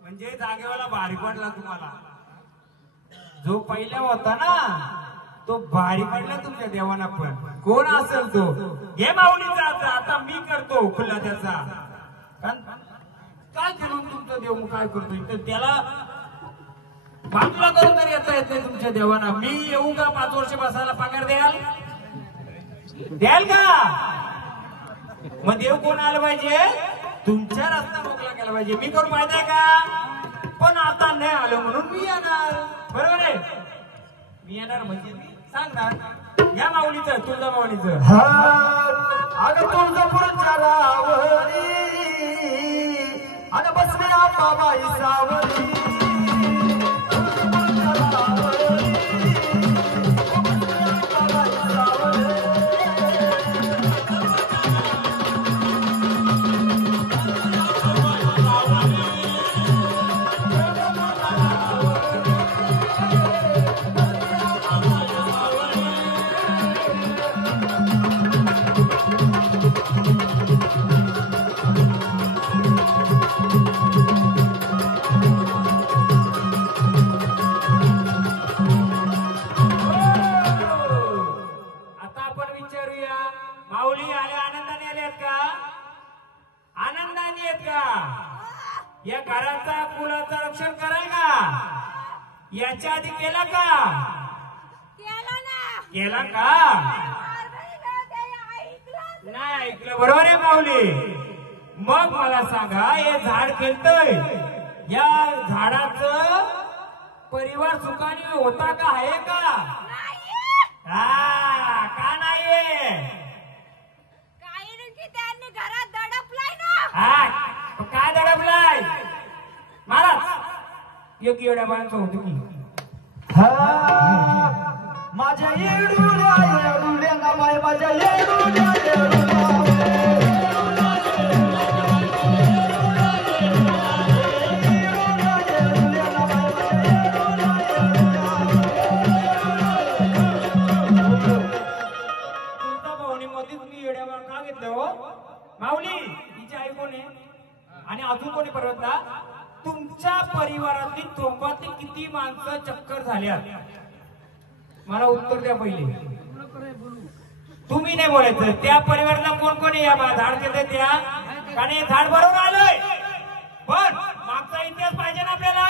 म्हणजे जागेवाला भारी पडला तुम्हाला. जो पहिला होता ना तो भारी पडला तुमच्या देवाना. पण कोण असेल तो हे माऊलीचा आता मी करतो खुला त्याचा. काय करून तुमचं देव काय करतोय तर त्याला बाजूला करून तरी येता येत नाही तुमच्या देवाना. मी येऊ का 5 वर्ष बसायला पगार द्याल का? मग देव कोण आलं पाहिजे? तुमच्या रस्ता मोकळा केला पाहिजे. मी करून माहिती आहे का? पण आता नाही आलं म्हणून मी येणार. बरोबर आहे? मी येणार म्हणजे मी सांगणार या माऊलीचं तुळजा माऊलीचं. अगं तुळजापूरच्या रावरी आणि बसले आंबाबाई सावरी. माऊली आल्या आनंदाने आल्यात का? आनंदाने आहेत का? या घराचा कुलाचा रक्षण कराल का? याच्या आधी केला का? केला का? नाही ऐकलं. बरोबर आहे माऊली. मग मला सांगा हे झाड खेळतय या झाडाचं परिवार सुखाने होता का? आहे का? का नाहीये? त्यांनी घरात दडपलाय ना. काय दडपलाय? महाराज एक एवढ्या माणसं होतो की माझ्या येडूल्या येडूल्या ना बाय माझ्या येडूल्या येडूल्या. माऊली हिची आई कोण आहे आणि अजून कोणी परवतला? तुमच्या परिवारातली तोंबातली किती माणसं चक्कर झाल्या? मला उत्तर द्या पहिले. तुम्ही नाही बोलायचं. त्या परिवाराला कोण कोण या झाड घेते त्या कारण हे झाड बरोबर आलंय. पण मागचा इतिहास पाहिजे ना आपल्याला.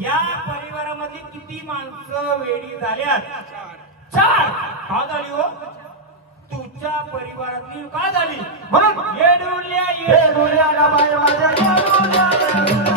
या परिवारामधली किती माणसं वेडी झाल्यात? 4. का झाली हो? तुझ्या परिवारातली काय झाली? म्हणून येडुल्या येडूल्या ना बाय माझ्या येडूल्या येडूल्या.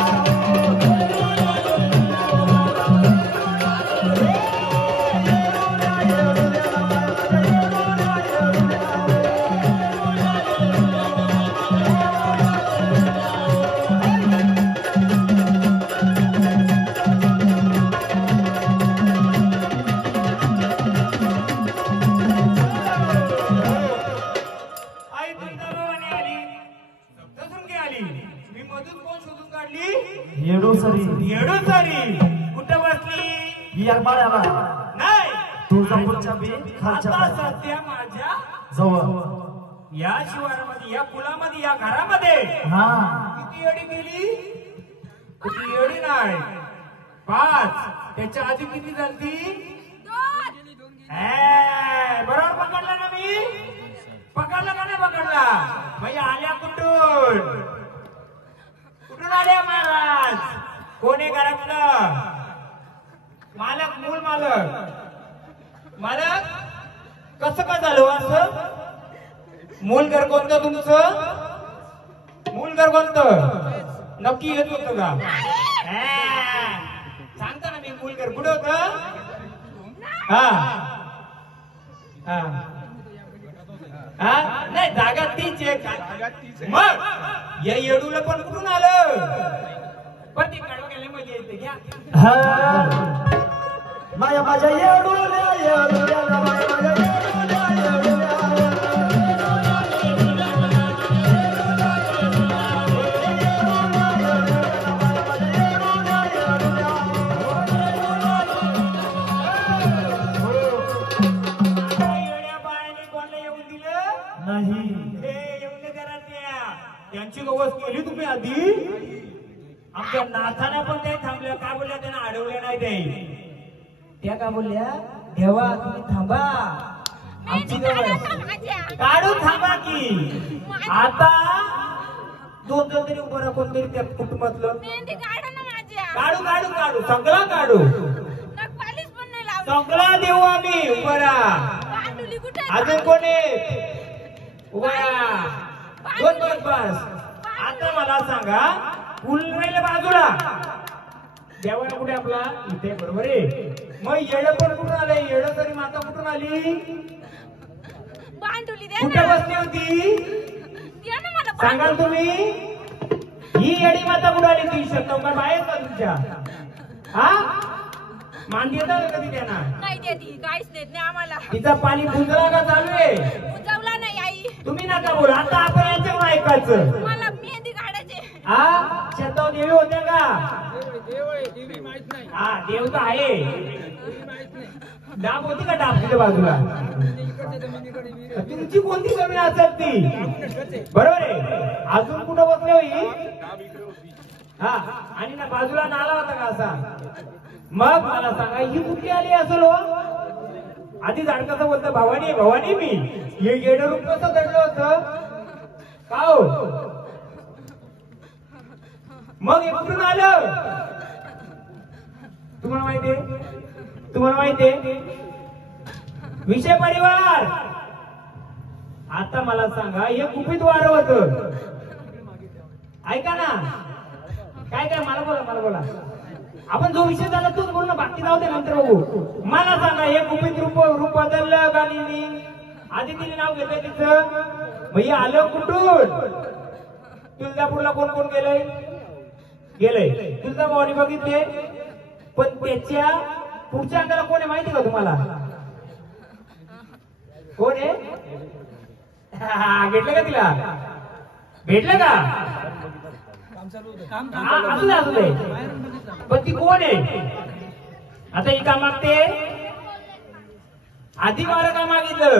येडूसरी कुठं बसली? येरमाळ्याला नाही तुळजापूरच्या बी खालच्या आता सध्या माझ्या जवळ या शिवारामध्ये या कुलामध्ये या घरामध्ये किती येडी गेली? किती येडी नाही 5. त्याच्या आधी किती झाली? 2. बरोबर पकडला ना मी? पकडला का नाही पकडला? म्हणजे आल्या कुठून? कुठून आल्या महाराज? कोणी घरातलं मालक? मूल मालक कसं काय झालं असं? मूल घर कोणतं तुमचं? मूल घर कोणतं? नक्की येत होतं का? सांगता ना मी मूल घर कुठं होतं? नाही जागा तीच आहे. मग या येडूला पण कुठून आलं? पण ते काढून गेल्यामध्ये येते घ्या. माझ्या येडूल्या येडूल्या ना बाय माझ्या येडूल्या येडूल्या. गवस केली तुम्ही आधी. आमच्या नाथाने पण ते थांबल्या. काय बोलल्या त्यांना अडवल्या नाही ते. त्या काय बोलल्या देवा तुम्ही थांबा आमची गवस काढून थांबा की. आता दोन तरी उभं राहा कोणतरी त्या कुटुंबातलं. मेहंदी काढा ना माझ्या. काढू काढू काढू सगळं काढू. नखपालीश पण नाही लावली. सगळं देऊ आम्ही. उभं राहा. बांडुली कुठे? अजून कोण आहे? उभं राहा. दोन दोन बस. आता मला सांगा फुलवेल बाजूला देवाला कुठे आपला इथे बरोबर आहे. मग येड पण कुठून आलंय? येड तरी माता कुठून आली? बांडुली द्या कुठे ना. बसली होती द्या ना मला सांगाल तुम्ही? ही येडी माता कुठे आली? ती शतंबर बाहेर का तुमच्या? हा मान देता कधी त्यांना? नाही देती. काहीच देत नाही आम्हाला. तिचा पाणी पुंजला का चालू आहे? उजवला नाही आई. तुम्ही नका बोला. आता आपण याच्यावर ऐकायचं. मला मेहंदी काढायचे. हा शतव देवी होत्या का? हा देव तर आहे. डाब होती का डाब तिच्या बाजूला? तुमची कोणती जमीन असेल ती? बरोबर आहे. अजून कुठं बसले होई? हा आणि ना बाजूला नाला होता का असा? मग मला सांगा ही कुठली आली असेल हो? आधी झाड कसं बोलतं भवानी भवानी मी हे येणं रूप कसं दडलं होतं का हो? मग हे कुठून आलं? तुम्हाला माहितीये? तुम्हाला माहितीये? विषय परिवार. आता मला सांगा हे कुपित वार होत. ऐका ना. काय काय मला बोला मला बोला. आपण जो विषय झाला तोच बोल ना. बाकी जाऊ दे नंतर बघू. मला सांगा हे कुपित रूप बदललं गालीनी. आधी तिने नाव घेतलंय तिचं. मग हे आलं कुठून? तुळजापूरला कोण कोण गेलंय? गेलंय. तुळजाभवानी बघितले. पण त्याच्या पुढच्या अंगाला कोण आहे माहिती का तुम्हाला? कोण आहे? भेटलं का तिला? भेटलं का? असू दे असू दे. पण ती कोण आहे? आता ही का मागते? आधी मला का मागितलं?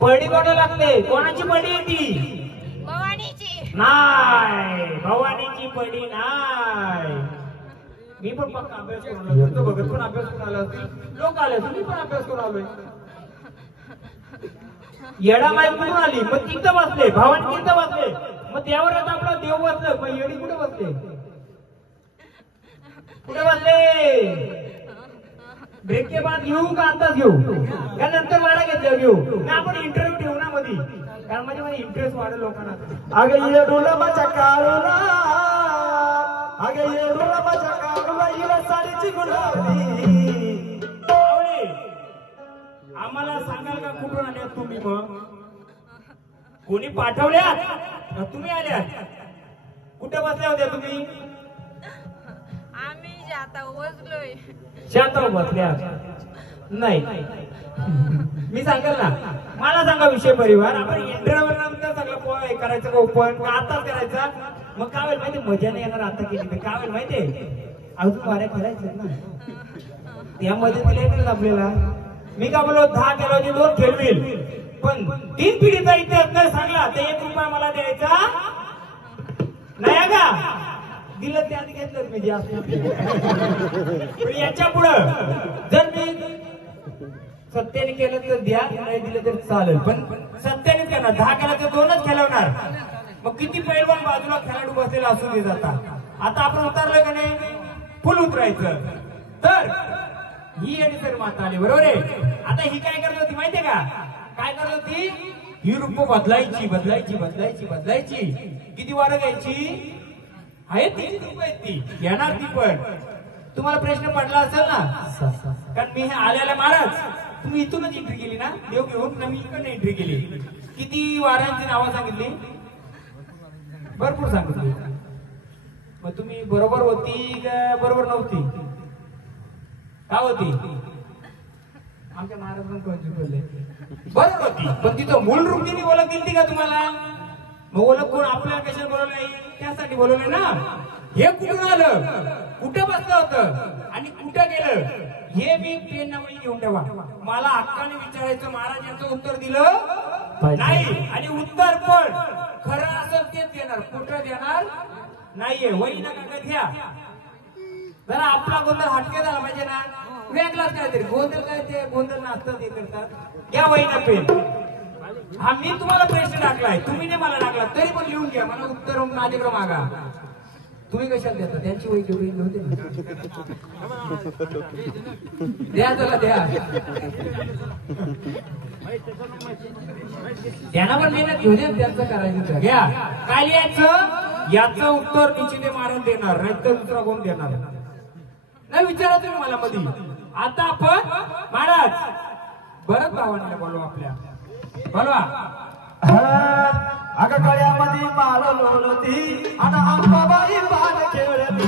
पडी कोणा लागते? कोणाची पडी आहे ती? भवानीची. नाही भवानीची पडी नाही. मी पण पक्का अभ्यास करून आलो. तुमचं भगत पण अभ्यास करून आला. लोक आले तुम्ही पण अभ्यास करून आलोय. येडा माय कुठून आली? मग तिथं बसले. भवानी तिथं बसले. मग त्यावरच आपला देव बसलं. मग येडी कुठे बसले? कुठे बसले? ब्रेक के बाद घेऊ का आताच घेऊ? या नंतर वाडा घेतल्यावर घेऊ ना. आपण इंटरव्ह्यू ठेवू ना मध्ये. कारण माझ्या इंटरेस्ट वाढेल लोकांना. अगं येडूला माझ्या काळूला. अगं येडूला माझ्या काळूला. हिला साडीची गुलाबी. पाहुणे, आम्हाला सांगाल का कुठून आल्या तुम्ही? मग कोणी पाठवल्या? तुम्ही आल्या? कुठे बसल्या होत्या तुम्ही? आम्ही आता वजलोय. शांत बसल्या नाही. मी सांगेल ना. मला सांगा विषय परिवार. आपण इंटरव्ह्यू नंतर सगळं करायचं का ओपन का आताच करायचा? मग काय होईल माहिती? मजा नाही येणार आता केली तर. काय होईल माहितीये? अजून वाऱ्या करायचं ना. त्यामध्ये तिला येतील आपल्याला. मी का बोललो 10 केला 2 ठेवतील. पण 3 पिढीचा इतिहास नाही सांगला तर 1 रुपया मला द्यायचा नाही का? दिलं ते आधी घेतलं मी जास्त. पण याच्या पुढं जर मी सत्याने केलं तर द्या. नाही दिलं तर चालेल. पण सत्याने करणार. 10 केला तर 2च खेळवणार. मग किती पैलवान बाजूला खेळाडू बसलेला असू दे जाता. आता आपण उतरलं का नाही? फुल उतरायचं. तर ही आणि सर माता आली बरोबर आहे. आता ही काय करत होती माहितीये का? काय करत होती? ही रूप बदलायची बदलायची बदलायची बदलायची. किती वारं घ्यायची? आहे 3 रूप आहेत ती. येणार ती पण. तुम्हाला प्रश्न पडला असेल ना. कारण मी हे आल्याला महाराज तुम्ही इथूनच एंट्री केली ना देव घेऊन. मी इकडे एंट्री केली. किती वारांची नावं सांगितली? भरपूर सांगितली. मग तुम्ही बरोबर होती का बरोबर नव्हती? का होती? आमच्या महाराजांना कोणती बोलले बरोबर होती. पण तिथं मूळ रूप तिने ओळख दिली का तुम्हाला? मग ओळख कोण आपल्याला कशाला बोलवलंय? त्यासाठी बोलवलंय ना. हे कुठून आलं? कुठं बसलं होतं आणि कुठं गेलं? हे मी पेन नावाने घेऊन ठेवा. मला हक्काने विचारायचं. महाराज यांचं उत्तर दिलं नाही आणि उत्तर पण खरं असेल तेच देणार, कुठं देणार नाहीये. वही नका का घ्या, जरा आपला गोंधळ हटके झाला पाहिजे ना, वेगळाच काहीतरी गोंधळ, काय ते गोंधळ नाचतात हे करतात. घ्या वही ना पेन. हा मी तुम्हाला प्रश्न टाकलाय, तुम्ही नाही मला टाकला, तरी पण लिहून घ्या, मला उत्तर माझ्याकडे मागा. तुम्ही कशाला देता, त्यांची वही घेऊन नव्हते द्या, त्याला द्या, त्यांना पण मेहनत घेऊ द्या, त्यांचं करायचं. घ्या काय लिहायचं, याचं उत्तर निश्चित मारून देणार, नाही तर दुसरा कोण देणार नाही. विचारा तुम्ही मला मध्ये. आता आपण महाराज भरत भावांना बोलवा, आपल्या बोलवा. अगं गळ्यामध्ये माळ लोळती आणि अंबाबाई बाण खेळती,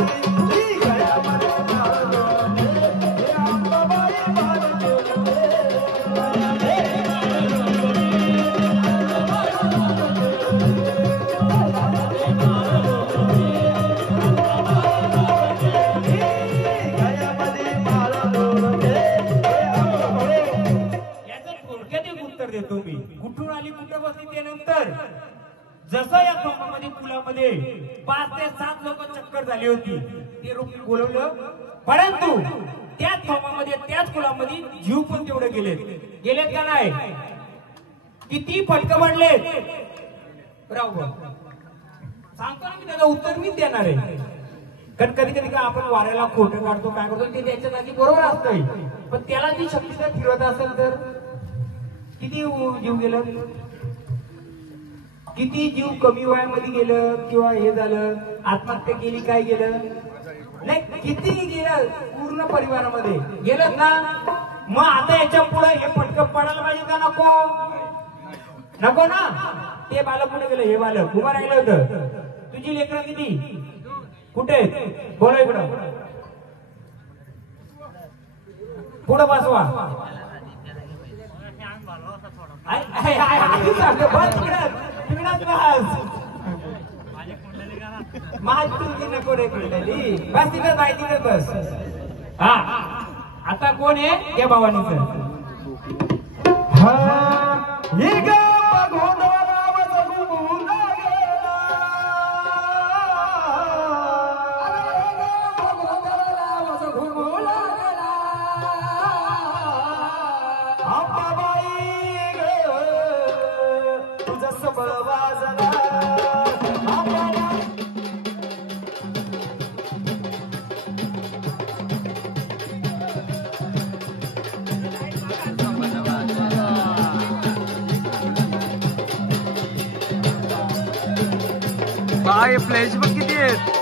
गळ्यामध्ये माळ लोळती, अंबाबाई बाण खेळती. देतो मी. कुठून आली कुठं बसली ते नंतर. जसं या थोपामध्ये पुलामध्ये 5 ते 7 लोक चक्कर झाली होती, ते रूप बोलवलं, परंतु त्याच थोपामध्ये त्याच पुलामध्ये जीव पण तेवढे गेलेत का नाही. किती फटकं पडलेत राव, सांगतो ना मी, त्याचं उत्तर मीच देणार आहे. कारण कधी कधी काय आपण वाऱ्याला खोटं काढतो, काय करतो ते त्याच्या जागी बरोबर असतंय, पण त्याला जी शक्ती जर फिरवत असेल तर किती जीव गेलं, किती जीव कमी वयामध्ये गेलं किंवा हे झालं, आत्महत्या केली, काय गेलं नाही, किती गेलं पूर्ण परिवारामध्ये गेलं ना. मग आता याच्या पुढे हे फटकं पडायला पाहिजे का नको ना. ते बालक कुठे गेलं, हे बालक उभं राहिलं होतं. तुझी लेकरं किती कुठे, बोला इकडं पुढं बसवा. नको रे कुंडली, बस तिथं माहिती बस. हा आता कोण आहे त्या भावानीचं. काय फ्लॅश बघ किती आहेत.